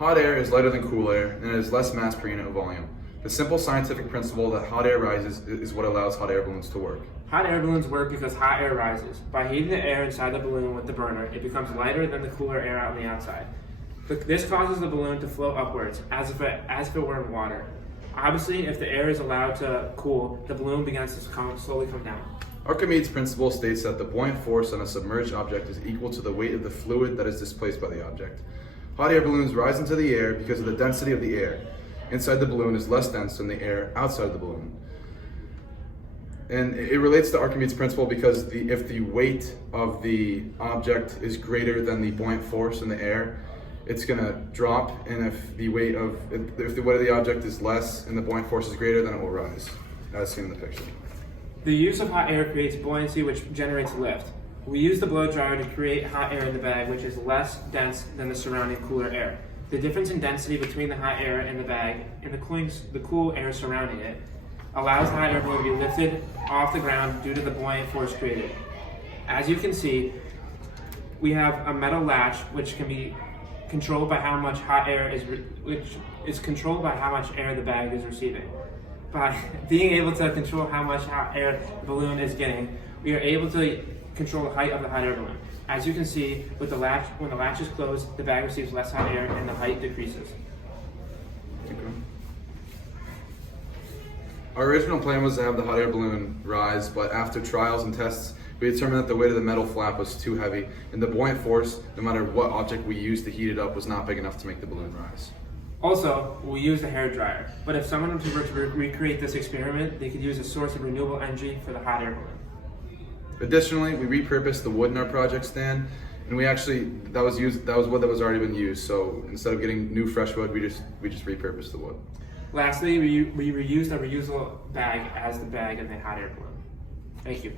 Hot air is lighter than cool air and it has less mass per unit of volume. The simple scientific principle that hot air rises is what allows hot air balloons to work. Hot air balloons work because hot air rises. By heating the air inside the balloon with the burner, it becomes lighter than the cooler air on the outside. This causes the balloon to float upwards, as if it were in water. Obviously, if the air is allowed to cool, the balloon begins to slowly come down. Archimedes' principle states that the buoyant force on a submerged object is equal to the weight of the fluid that is displaced by the object. Hot air balloons rise into the air because of the density of the air. Inside the balloon is less dense than the air outside the balloon. And it relates to Archimedes' principle because if the weight of the object is greater than the buoyant force in the air, it's going to drop, and if the weight of the object is less and the buoyant force is greater, then it will rise, as seen in the picture. The use of hot air creates buoyancy, which generates lift. We use the blow dryer to create hot air in the bag, which is less dense than the surrounding cooler air. The difference in density between the hot air in the bag and the cool air surrounding it allows the hot air balloon to be lifted off the ground due to the buoyant force created. As you can see, we have a metal latch which can be controlled by how much hot air which is controlled by how much air the bag is receiving. By being able to control how much hot air the balloon is getting, we are able to control the height of the hot air balloon. As you can see, with the latch, when the latch is closed, the bag receives less hot air and the height decreases. Our original plan was to have the hot air balloon rise, but after trials and tests, we determined that the weight of the metal flap was too heavy, and the buoyant force, no matter what object we used to heat it up, was not big enough to make the balloon rise. Also, we used a hair dryer, but if someone were to recreate this experiment, they could use a source of renewable energy for the hot air balloon. Additionally, we repurposed the wood in our project stand, and that was wood that was already been used. So instead of getting new fresh wood, we just repurposed the wood. Lastly, we reused a reusable bag as the bag in the hot air balloon. Thank you.